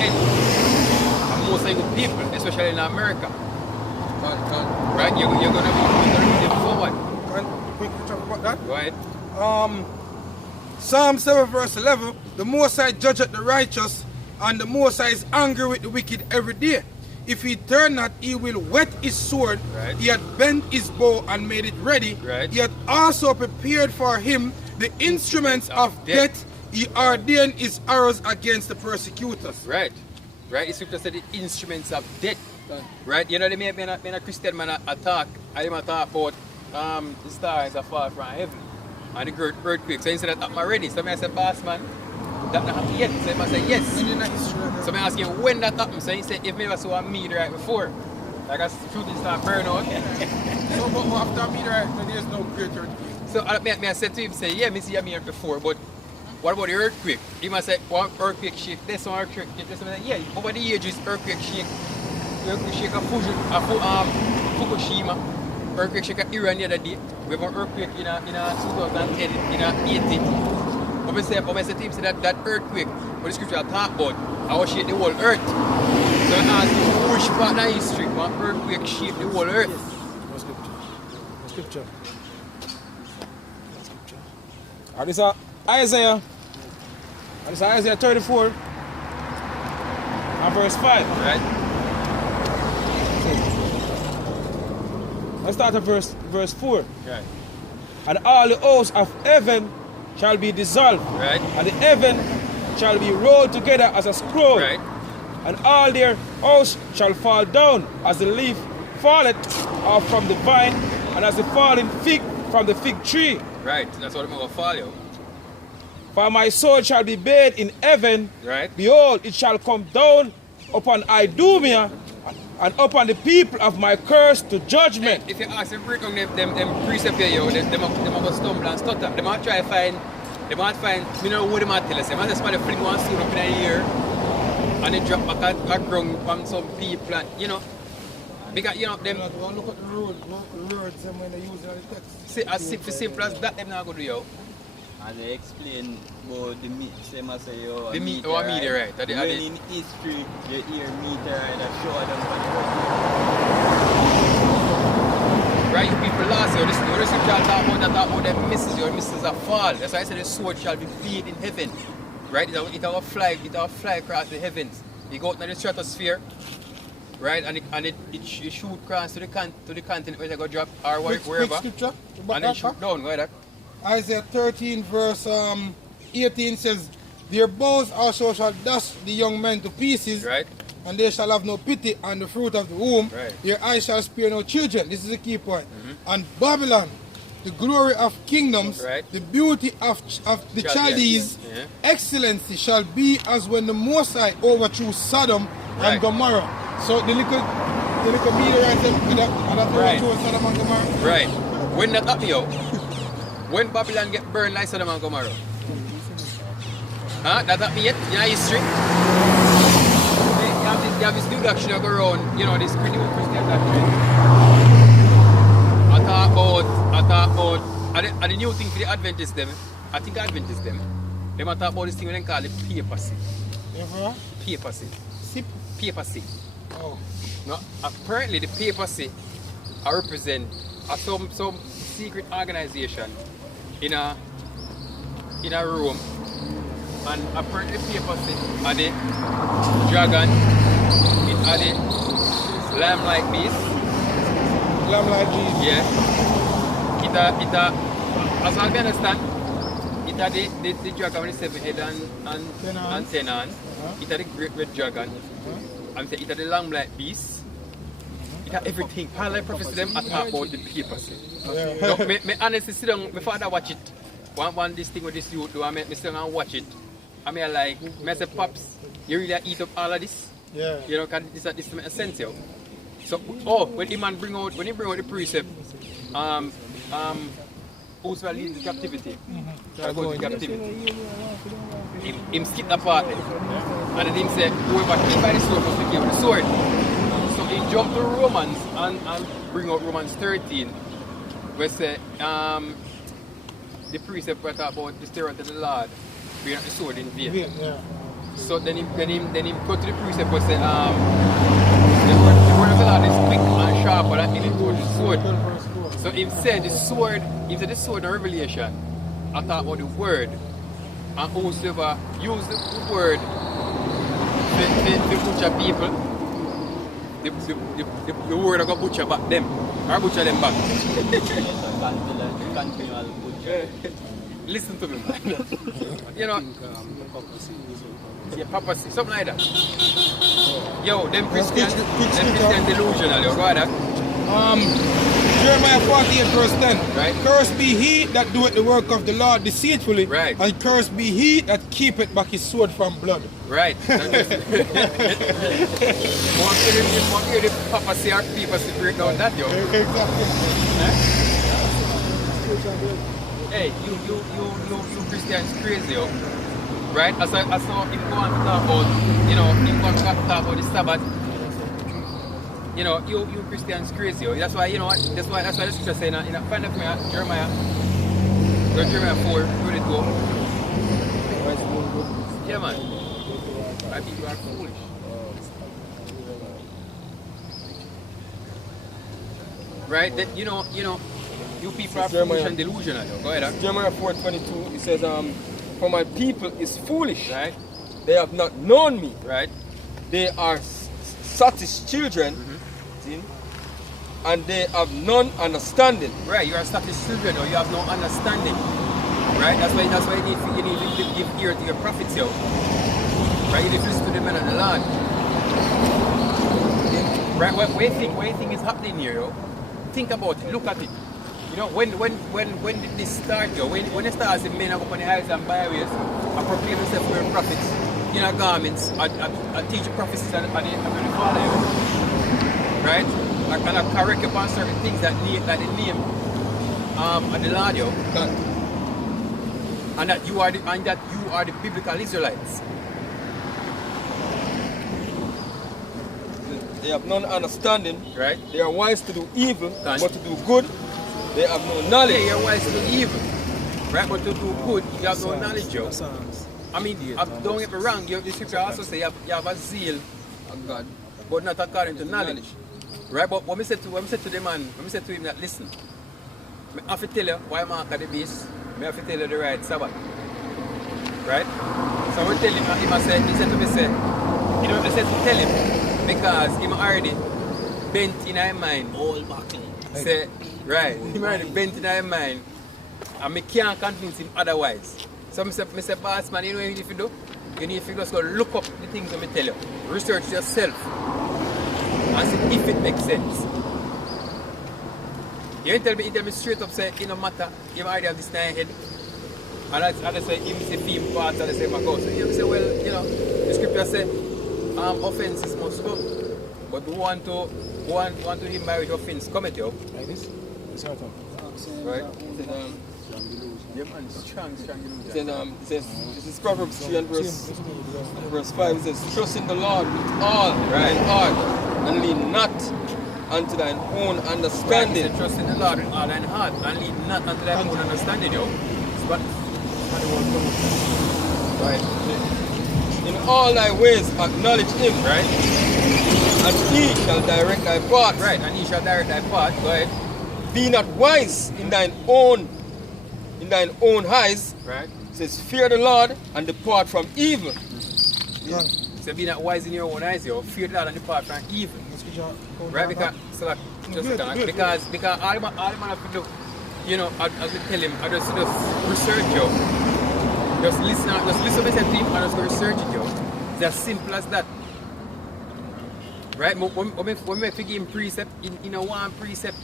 end. And most of the people, especially in America. Right? You're gonna be there forward. Quick to talk about that. Go ahead. Psalm 7 verse 11, the Most High judgeth the righteous, and the Most High is angry with the wicked every day. If he turn not, he will whet his sword. Right. He had bent his bow and made it ready. Right. He had also prepared for him the instruments of death. He ordained his arrows against the persecutors. Right. Right? The scripture said the instruments of death. Right? You know, they may be a Christian man attack. I am talk about the stars that fall from heaven and the great earthquake. So he said that happened already. So I said, boss man, that not happened yet. So I said, yes. So I asked him when that happened. So he said, if me ever saw a meteorite before, like a shooting star burn out. So but after a meteorite, there's no great earthquake. So I said to him, say, yeah, me see a meteorite before, but what about the earthquake? He must say, one earthquake shake, this one earthquake shake, this one. Yeah, over the ages, earthquake shake a Fukushima, earthquake shake a Iran the other day. We have an earthquake in 2010, in 18. But I say to him, say that earthquake, what the scripture talk about, I will shake the whole earth. So I asked him, which part of history, one earthquake shake the whole earth? Yes. Scripture. This is Isaiah. This is Isaiah 34 and verse 5. Right? Let's start at verse 4. Right. And all the hosts of heaven shall be dissolved. Right. And the heaven shall be rolled together as a scroll. Right. And all their hosts shall fall down as the leaf falleth off from the vine, and as the falling fig from the fig tree. Right. That's what I'm going to follow. For my soul shall be bathed in heaven. Right. Behold, it shall come down upon Idumea and upon the people of my curse to judgment. If you ask them break down them precept here, them are going stumble and stutter. They might try to find, you know what they might tell us. They might just fling one stone up in the air and they drop back at ground from some people and, you know, because, you know, them... Look at the road, when they use the text. See, as simple as that, them not going to do, yo. And they explain about the meat, same as say, yo, The meat, or meteorite. When in history, you hear meteorite that show them on the earth. Right, you people last year, this scripture talk about them misses, your misses are fall. That's why I said the sword shall be bathed in heaven. Right, it will fly across the heavens. You go out in the stratosphere, right, and it shoot across to the continent where they go drop or wherever. Scripture. And then shoot down, go ahead. Isaiah 13 verse 18 says, their bows also shall dash the young men to pieces, Right. and they shall have no pity on the fruit of the womb. Right. Their eyes shall spare no children. This is the key point. And Babylon, the glory of kingdoms, Right. the beauty of the Chaldees, Yeah. excellency shall be as when the Most High overthrew Sodom Right. and Gomorrah. So the little meteorite that Right. overthrew Sodom and Gomorrah. Right. When that happen, yo, when Babylon get burned like Sodom and Gomorrah. Huh? That happened yet? In history? You have this new doctrine that go around, you know, this pretty new Christian doctrine. I talk about, and the new thing for the Adventists them, I think Adventists them might talk about this thing when they call it papacy. Ever? Papacy. Sip. Papacy. Oh. Now, apparently the papacy represent some secret organization in a room, and apparently the papacy are the dragon, it are the lamb like beast. Lamb like beast. Yeah. It as I understand, it are the dragon with the 7 head and 10 hands. It are the great red dragon. And it are the lamb like beast. It are everything. All I profess to them, I talk about the papacy. Yeah. So, me honestly sit down before I watch it. One this thing with this youth do, I me sit down and watch it. I mean, like, me say, Pops, you really eat up all of this? Yeah. You know, because this makes sense, yo. So, when the man bring out the precept, who's will lead the captivity? Shall go to captivity. Him skip that part there. And then him say, whoever killed by the sword must be given the sword. So he jump to Romans and bring out Romans 13, where say, the precept talk about the spirit of the Lord being at the sword in vain. Yeah. So then him go to the precept and say, the word of the Lord is quick and sharper than any two-edged sword. So him said the sword in Revelation, I talk about the word, and whosoever use the word to butcher people, the word are going to butcher back them, or butcher them back. Listen to me, man. You know, yeah, Papa, something like that. Yo, them Christian delusional, yo, go ahead. Jeremiah 48 verse 10. Right. Cursed be he that doeth the work of the Lord deceitfully, Right. and cursed be he that keepeth back his sword from blood. Right. Want to hear the Papa say our people to break down that, yo. Exactly. Hey, you Christians crazy, yo. Right? As I saw him go on to talk about, him going to talk about the Sabbath. You Christians crazy, yo. That's why, that's why the scripture saying, find it for me, Jeremiah 4, read it go. Yeah, man. I think you are foolish. Right? That, you people are foolish and delusional, yo. Go ahead, Jeremiah 4:22, it says, for my people is foolish. Right? They have not known me. Right? They are satis children, see? And they have none understanding. Right, you are status children or you have no understanding. Right? That's why you need to give ear to your prophets, yo. Right? You need to listen to the men of the Lord. Right? What you think is happening here, yo? Think about it, look at it. When did this start, yo? When it starts, the men are up on the highways and byways and proclaim themselves to wear prophets in our garments and teach prophecies and the Father, yo. Right? And I correct upon certain things that the name of the Lord, yo. And that you are the biblical Israelites. They have none understanding. Right? They are wise to do evil, but to do good, they have no knowledge. Yeah, you're wise to do evil. Right? But to do good, you have no knowledge, yo. I mean, don't get me wrong, the scripture also say you have a zeal of God, but not according to knowledge. Right? But when I said to the man, when I said to him that, listen, I have to tell you why I'm at the base, I have to tell you the right Sabbath. Right? So I tell him, he said to me, I said to tell him, because he already bent in my mind. All back. Say, right, he already bent in my mind, and I can't convince him otherwise. So I say, boss man, you know what you need to do? You need to just go look up the things I tell you. Research yourself. And see if it makes sense. You tell me straight up, say, it no matter, you already have this in your head. And I say, him say theme part, and I say, my God. So you say, well, the scripture say, offenses must come. But we want to him marriage offense come at you. Like this? Right? Yeah, man, strong. It says, this is Proverbs 3 and verse 5. It says, trust in the Lord with all thine heart, and lean not unto thine own understanding. Right, trust in the Lord with all thine heart, and lean not unto thine own understanding, yo. But right. In all thy ways acknowledge him, Right? and he shall direct thy path. Right, and he shall direct thy path. Go ahead. Be not wise in thine own eyes. Right? It says, fear the Lord and depart from evil. Yeah. So be not wise in your own eyes, yo. Fear the Lord and depart from evil. Right? Because all the man have to do, as we tell him, I just research, yo. Just listen to him and just go research it, yo. It's as simple as that. Right? When we give him precept, in a one precept.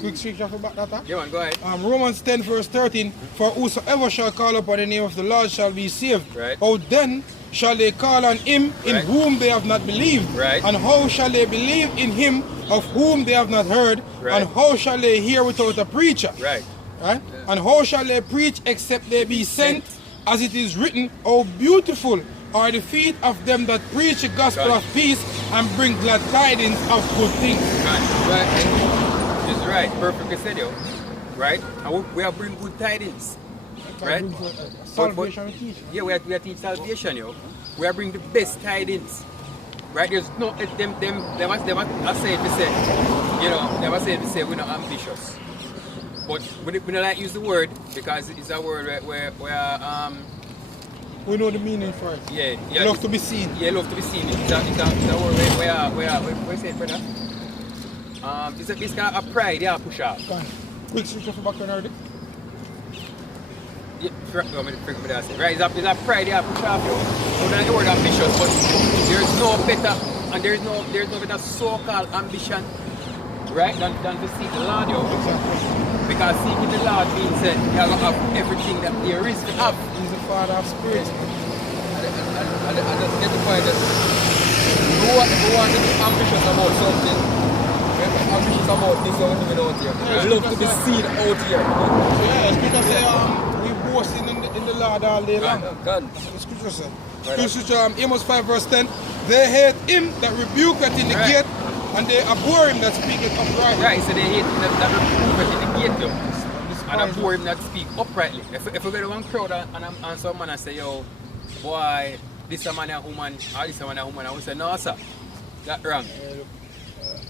Quick scripture for back that up. Yeah, man, go ahead. Romans 10 verse 13. For whosoever shall call upon the name of the Lord shall be saved. Right. How then shall they call on him in Right. whom they have not believed? Right. And how shall they believe in him of whom they have not heard? Right. And how shall they hear without a preacher? Right. Right? And how shall they preach except they be sent? As it is written, how beautiful are the feet of them that preach the gospel Right. of peace and bring glad tidings of good things. Right. Just right. Perfectly said, yo. Right? And we are bringing good tidings. right? Salvation we teach. Yeah, we are teach salvation, yo. We are bring the best tidings. Right? There's no them I say to say, you know, never say to say we're not ambitious. But we don't like use the word because it's a word where we know the meaning for it. yeah. Love to be seen. Yeah, love to be seen. It's a word where say it, brother? It's kind of a pride, yeah, push out. Quick switch off back on already. Yeah, right, it's a pride, yeah, push off, yo. So that's the word ambitious, but there's no better, and there's no better so-called ambition, right, than to seek the Lord, yo. Because seeking the Lord means that you have to have everything that there is to have. He's the Father of spirits. I just get the point that who want to be ambitious about something, ambitious about this or anything out here. I love to be seen out here. Yes, because we boasting in the Lord all day long. God. The scripture says. Scripture, Amos 5 verse 10, they hate him that rebuketh in the gate, and they abhor him that speaketh uprightly. Right, so they hate him that rebuketh in the gate, yo. And abhor him that speak uprightly. If we go to one crowd and some man and say, yo, boy, this a man a woman, or this a man a woman, I would say, no sir, that's wrong.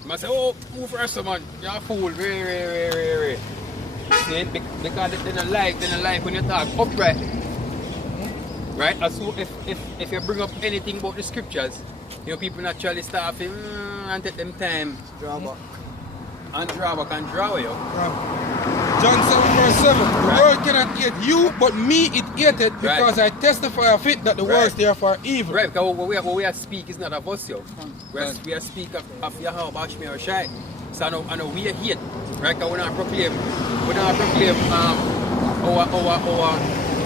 I say, oh, who first man, you're a fool, very. See, because they don't like when you talk uprightly. Right? And so if you bring up anything about the scriptures, you know, people naturally start to and take them time. Draw back and draw you. John 7 verse 7, the world cannot hate you, but me it hated, because I testify of it that the world is there for evil. Right, because what we are speak is not of us, yo. We are speak of Yahweh Bashmi or Shai. So I know we are hate. Right, because we don't proclaim our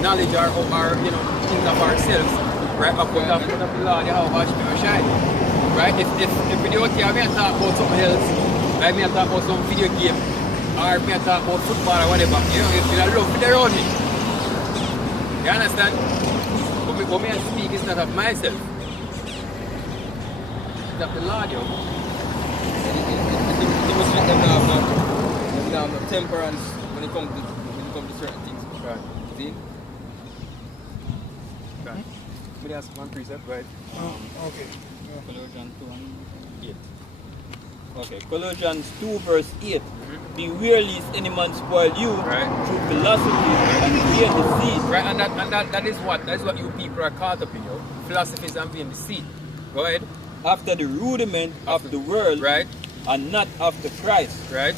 knowledge or you know, things of ourselves. Right, but put up the Lord Yahweh Bashmi or Shai. Right, if we don't care, I may talk about something else. I may talk about some video game. Or me talk about football or whatever, you know, if you love it around me. You understand? What me speak is not of myself. It's of the Lord, yo. It must let them have no temperance when it comes to certain things. Right. See? Right. Let me ask one precept, right? Okay. Colossians 2 and 8. Okay, Colossians 2 verse 8. Beware lest any man spoil you through philosophy and vain deceit. Right, and that is what you people are caught up in, yo. Philosophies and vain deceit. Go ahead. After the rudiment of the world, right, and not after Christ. Right.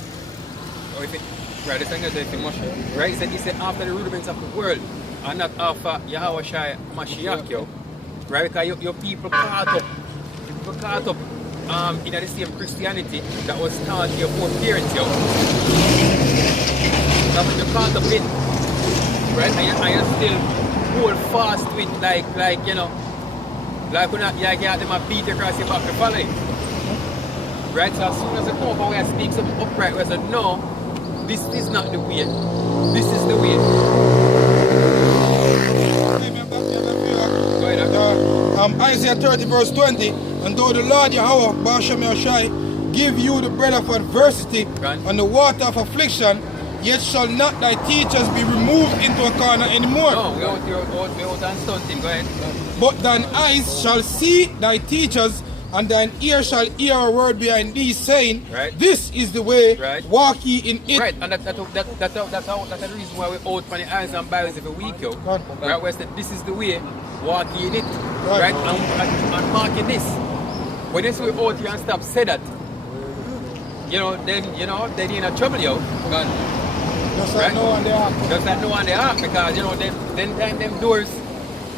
Or if it, right, the thing is if you must, right, he said after the rudiments of the world and not after Yahweh Shai Mashiach, yo. Right, because your people caught up. People caught up in the same Christianity that was taught to your foreparents, yo. That's what you caught up in. Right? And you still hold fast to it like you know, like when you get them a beat across your back to follow it. Right? So as soon as you come up and we speak something upright, we say, no, this is not the way. This is the way. Go ahead, Isaiah 30 verse 20, and though the Lord Yahweh Basham Yashai give you the bread of adversity and the water of affliction, yet shall not thy teachers be removed into a corner anymore. No, we out and stunting. Go ahead. But thine eyes shall see thy teachers, and thine ear shall hear a word behind thee, saying, this is the way, walk ye in it. Right, and that's the reason why we out for the eyes and Bibles every week, yo. Right, we said, this is the way, walk ye in it. Right, and marking this. When this we out here and stop say that, then in a trouble, yo. Just like no one they are. Just like no one they are, because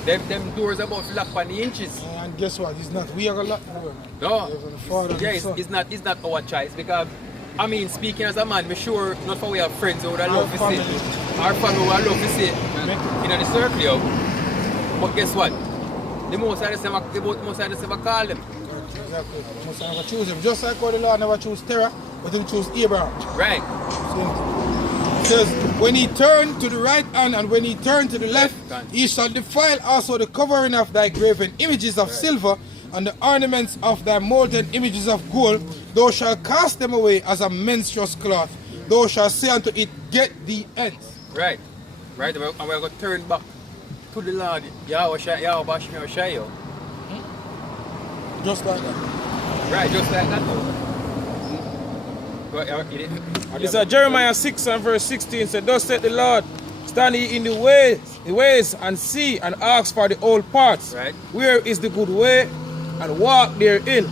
them doors about to lock on the inches. And guess what? It's not we are gonna lock the door. No. It's not our choice, because I mean, speaking as a man, I'm sure not for we have friends who would love to see our family would love to see in the circle, yo. But guess what? The most of the same call them. Exactly. Most never choose him. Just like how the Lord never choose Terah, but he choose Abraham. Right. It says, when he turned to the right hand and when he turned to the left, he shall defile also the covering of thy graven images of silver and the ornaments of thy molten images of gold. Thou shalt cast them away as a menstruous cloth. Thou shalt say unto it, get thee hence. Right. Right? And we're going to turn back to the Lord. Yahweh bash me or shy you. Just like that. Right, just like that though. This is Jeremiah 6 and verse 16 said, thus said the Lord, stand ye in the ways and see and ask for the old parts. Right. Where is the good way and walk therein.